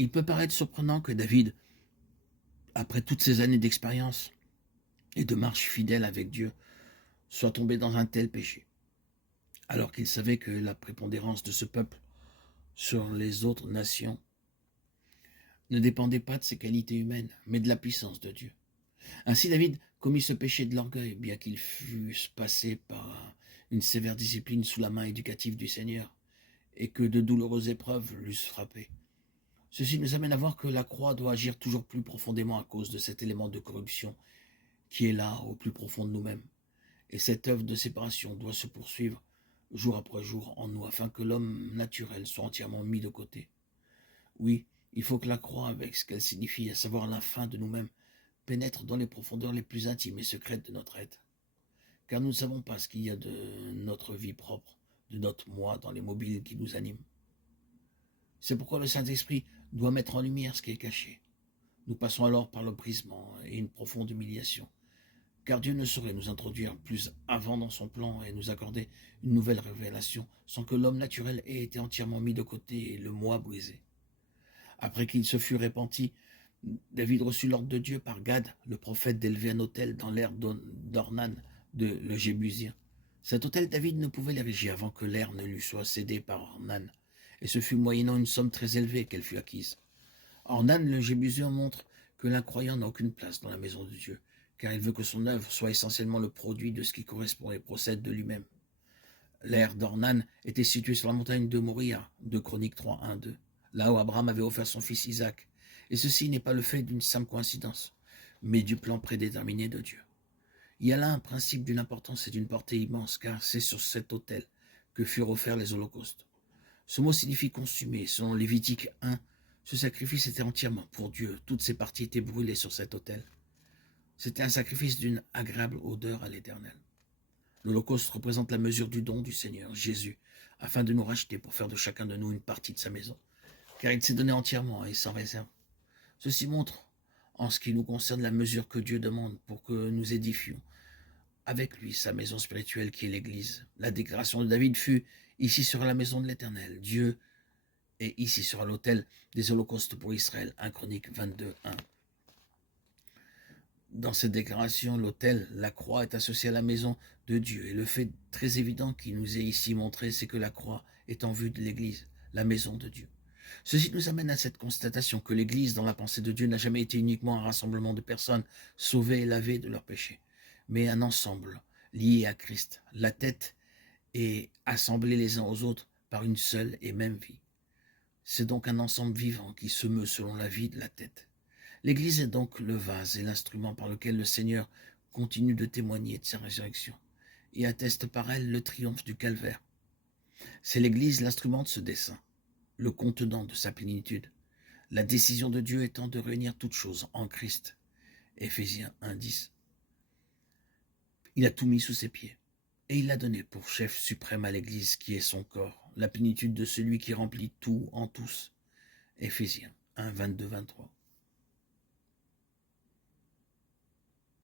Il peut paraître surprenant que David, après toutes ces années d'expérience et de marche fidèle avec Dieu, soit tombé dans un tel péché, alors qu'il savait que la prépondérance de ce peuple sur les autres nations ne dépendait pas de ses qualités humaines, mais de la puissance de Dieu. Ainsi David commit ce péché de l'orgueil, bien qu'il fût passé par une sévère discipline sous la main éducative du Seigneur, et que de douloureuses épreuves l'eussent frappé. Ceci nous amène à voir que la croix doit agir toujours plus profondément à cause de cet élément de corruption qui est là, au plus profond de nous-mêmes. Et cette œuvre de séparation doit se poursuivre jour après jour en nous, afin que l'homme naturel soit entièrement mis de côté. Oui, il faut que la croix, avec ce qu'elle signifie, à savoir la fin de nous-mêmes, pénètre dans les profondeurs les plus intimes et secrètes de notre être. Car nous ne savons pas ce qu'il y a de notre vie propre, de notre moi dans les mobiles qui nous animent. C'est pourquoi le Saint-Esprit doit mettre en lumière ce qui est caché. Nous passons alors par le brisement et une profonde humiliation, car Dieu ne saurait nous introduire plus avant dans son plan et nous accorder une nouvelle révélation sans que l'homme naturel ait été entièrement mis de côté et le moi brisé. Après qu'il se fut repenti, David reçut l'ordre de Dieu par Gad, le prophète, d'élever un autel dans l'aire d'Ornan de le Jébusien. Cet autel, David ne pouvait l'ériger avant que l'aire ne lui soit cédée par Ornan, et ce fut moyennant une somme très élevée qu'elle fut acquise. Ornan, le Jébusien, montre que l'incroyant n'a aucune place dans la maison de Dieu, car il veut que son œuvre soit essentiellement le produit de ce qui correspond et procède de lui-même. L'aire d'Ornan était située sur la montagne de Moria, de Chroniques 3, 1, 2, là où Abraham avait offert son fils Isaac. Et ceci n'est pas le fait d'une simple coïncidence, mais du plan prédéterminé de Dieu. Il y a là un principe d'une importance et d'une portée immense, car c'est sur cet autel que furent offerts les holocaustes. Ce mot signifie consumer. Selon Lévitique 1, ce sacrifice était entièrement pour Dieu. Toutes ses parties étaient brûlées sur cet autel. C'était un sacrifice d'une agréable odeur à l'Éternel. L'Holocauste représente la mesure du don du Seigneur, Jésus, afin de nous racheter pour faire de chacun de nous une partie de sa maison, car il s'est donné entièrement et sans réserve. Ceci montre, en ce qui nous concerne, la mesure que Dieu demande pour que nous édifions avec lui sa maison spirituelle qui est l'Église. La déclaration de David fut « Ici sera la maison de l'Éternel, Dieu, et ici sera l'autel des holocaustes pour Israël » 1 Chroniques 22, 1. Dans cette déclaration, l'autel, la croix, est associée à la maison de Dieu. Et le fait très évident qui nous est ici montré, c'est que la croix est en vue de l'Église, la maison de Dieu. Ceci nous amène à cette constatation que l'Église, dans la pensée de Dieu, n'a jamais été uniquement un rassemblement de personnes sauvées et lavées de leurs péchés, mais un ensemble lié à Christ, la tête, et assemblés les uns aux autres par une seule et même vie. C'est donc un ensemble vivant qui se meut selon la vie de la tête. L'Église est donc le vase et l'instrument par lequel le Seigneur continue de témoigner de sa résurrection et atteste par elle le triomphe du calvaire. C'est l'Église l'instrument de ce dessein, le contenant de sa plénitude, la décision de Dieu étant de réunir toutes choses en Christ. Éphésiens 1,10. Il a tout mis sous ses pieds, et il l'a donné pour chef suprême à l'Église qui est son corps, la plénitude de celui qui remplit tout en tous. Éphésiens 1, 22, 23.